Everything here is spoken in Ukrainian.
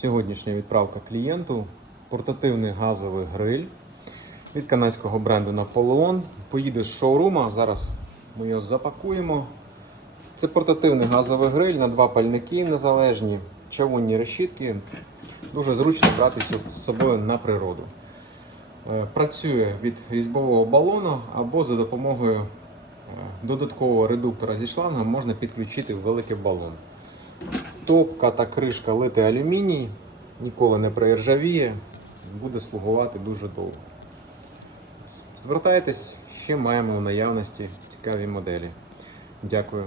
Сьогоднішня відправка клієнту – портативний газовий гриль від канадського бренду Napoleon. Поїде з шоурума, зараз ми його запакуємо. Це портативний газовий гриль на 2 пальники незалежні, чавунні решітки. Дуже зручно брати з собою на природу. Працює від різьбового балону або за допомогою додаткового редуктора зі шлангом можна підключити великий балон. Топка та кришка литий алюміній, ніколи не проіржавіє, буде слугувати дуже довго. Звертайтесь, ще маємо у наявності цікаві моделі. Дякую.